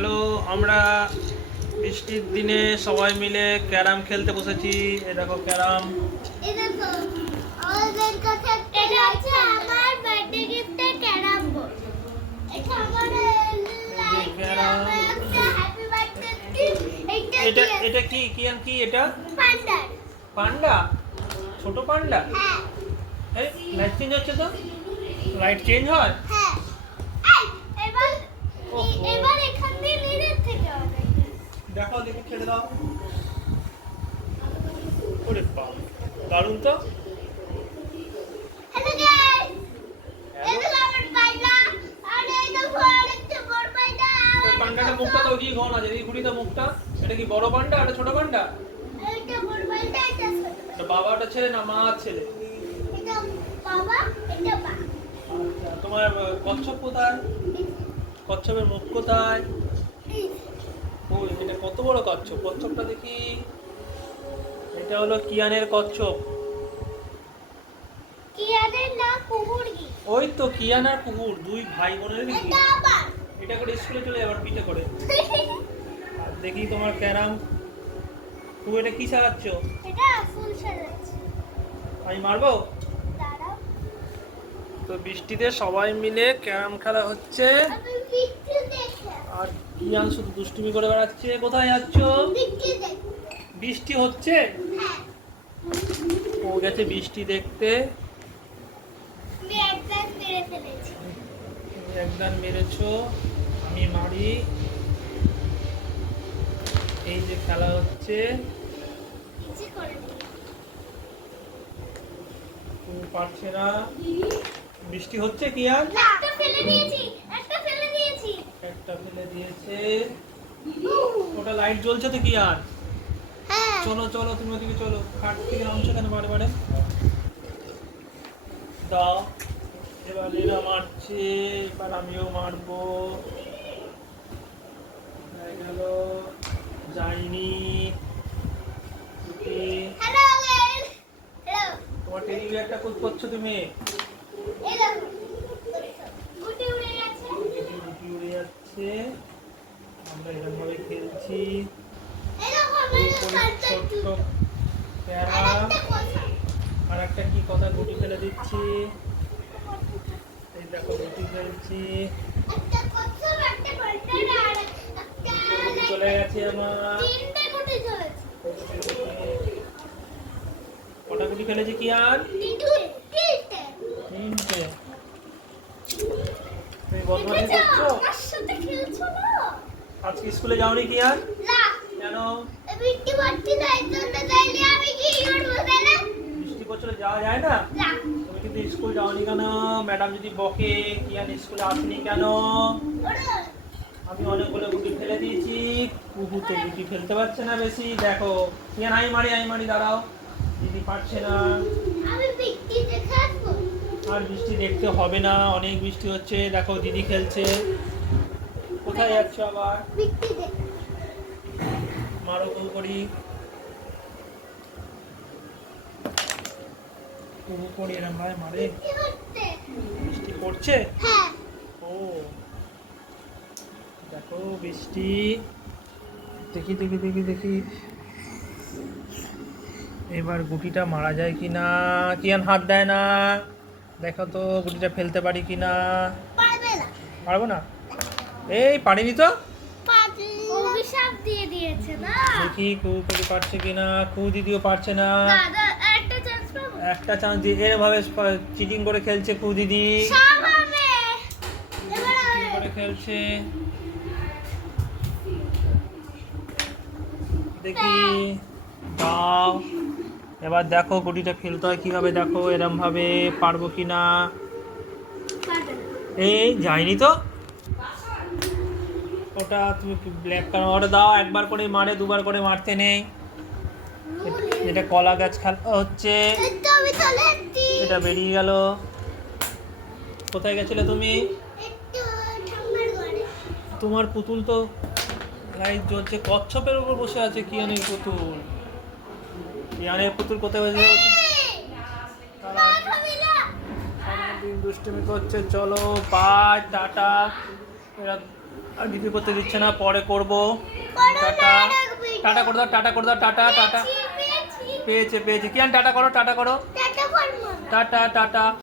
Hello আমরা বৃষ্টির দিনে সবাই মিলে ক্যারাম খেলতে বসেছি। এ দেখো ক্যারাম। এই দেখো আমাদের কাছে একটা আছে। আমার বার্থডে গিফটের ক্যারাম বোর্ড এটা আমার লাইক ক্যারাম। হ্যাপি বার্থডে এইটা এটা কি? এটা কি কি আর কি এটা? পান্ডার পান্ডা? ছোট পান্ডা? হ্যাঁ। এই লাইট চেঞ্জ হচ্ছে তো? লাইট চেঞ্জ হয়? হ্যাঁ এই এবার ওহো। এবার এখান দিয়ে নিজের থেকে হবে দেখো দেখি ছেড়ে দাও। ওরে বাবা দারুণ তো। পান্ডাটা মুখটা তো ওদিকে ঘন আছে এই ঘুরি মুখটা। এটা কি বড় পান্ডা এটা ছোট পান্ডা? এইটা বড় পান্ডা এটা ছোট এটা বাবা ওটা ছেলে না মা ছেলে? এটা বাবা এটা মা। আচ্ছা তোমার কচ্ছপ কোথায়? কচ্ছপের মুখ কোথায়? ওই এটা কত বড় কচ্ছপ? কচ্ছপটা দেখি। এটা হলো কিয়ানের কচ্ছপ। কিয়াদের না কুকুরগি ওই তো কিয়ান আর কুকুর দুই ভাই বোনের কি? এটা করে স্কুলে চলে যাবার পিঠে করে। আর দেখি তোমার ক্যারাম। তুমি এটা কি সাজাচ্ছ? এটা ফুল সাজাচ্ছে। আমি মারবো? তো বৃষ্টিতে সবাই মিলে ক্যারাম খেলা হচ্ছে। দেখে আর শুধু দুষ্টুমি করে বেড়াচ্ছে? কোথায় যাচ্ছ? বৃষ্টি হচ্ছে? হ্যাঁ। ও গেছে বৃষ্টি দেখতে। একদান মেরেছো আমি মারি। এই যে খেলা হচ্ছে। তুমি পারছে না। বৃষ্টি হচ্ছে কি আর? ফেলে দিয়েছি। একটা ফেলে দিয়েছে। ওটা লাইট জ্বলছে তো কি আর? হ্যাঁ। চলো চলো তুমি ওদিকে চলো। খাট থেকে নামছো কেন বারে বারে? দাও। এবার এরা মারছে এবার আমিও মারবো। হয়ে গেল। যাইনি। তোমার বিয়ারটা খুব করছ তুমি এই দেখো গুটি উড়ে গেছে গুটি গুটি যাচ্ছে আমরা এরকম ভাবে খেলছি। ছোট্ট প্যারা। আর একটা কি কথা গুটি ফেলে দিচ্ছি? এই দেখো গুটি ফেলছি। চলে গেছে আমার। কটা গুটি ফেলেছি কি আর তিনটে তিনটে তিনটে তুমি বদমাশি দেখেছ? করছ আমার সাথে খেলছো না আজকে স্কুলে যাওনি কি আর? কেন? বৃষ্টি পড়ছে তাই জন্য তাইলে আমি কি করব তাহলে বৃষ্টি পড়ছিল যাওয়া যায় না? না। তুমি কিন্তু স্কুল যাওনি কেন? ম্যাডাম যদি বকে কি আর স্কুলে আসনি কেন? আমি অনেকগুলো গুটি ফেলে দিয়েছি কুকু তো গুটি ফেলতে পারছে না বেশি। দেখো কি আর মারি মারি দাঁড়াও। দিদি পারছে না। আর বৃষ্টি দেখতে হবে না অনেক বৃষ্টি হচ্ছে। দেখো দিদি খেলছে। কোথায় যাচ্ছ আবার? মারো কুকু করি কুকু করি এরম ভাই মারে বৃষ্টি পড়ছে? হ্যাঁ। ও। দেখো বৃষ্টি। দেখি দেখি দেখি দেখি। এবার গুটিটা মারা যায় কি না কিয়ান হাত দেয় না? দেখো তো গুটিটা ফেলতে পারি কি না। পারব না? এই পারিনি তো? অভিশাপ দিয়ে দিয়েছে না? দেখি কু করি পারছে কি না কু দিদিও পারছে না। একটা চান্স পাবো? একটা চান্স দিয়ে এরভাবে চিটিং করে খেলছে কু দিদি। সব হবে। করে খেলছে। দেখি। দাও। এবার দেখো গুটিটা ফেলতে হয় কীভাবে দেখো এরম ভাবে পারব কি না। এই যায়নি তো? ওটা তুমি ব্ল্যাক কালার ওটা দাও, একবার করে মারে, দুবার করে মারতে নেই। এটা কলা গাছ খেলা হচ্ছে, এটা বেরিয়ে গেল। কোথায় গেছিলে তুমি? তোমার পুতুল তো লাইট জ্বলছে। কচ্ছপের উপর বসে আছে কি কিয়ানের পুতুল। কিয়ানের পুতুল কোথায় বসে দুষ্টুমি করছে। চলো বাই টাটা। এরা আর ভিডিও করতে দিচ্ছে না পরে করব। টাটা। টাটা করে দাও টাটা করে দাও টাটা টাটা পেয়েছি, পেয়েছি। কিয়ান টাটা করো টাটা করো। Tata tata.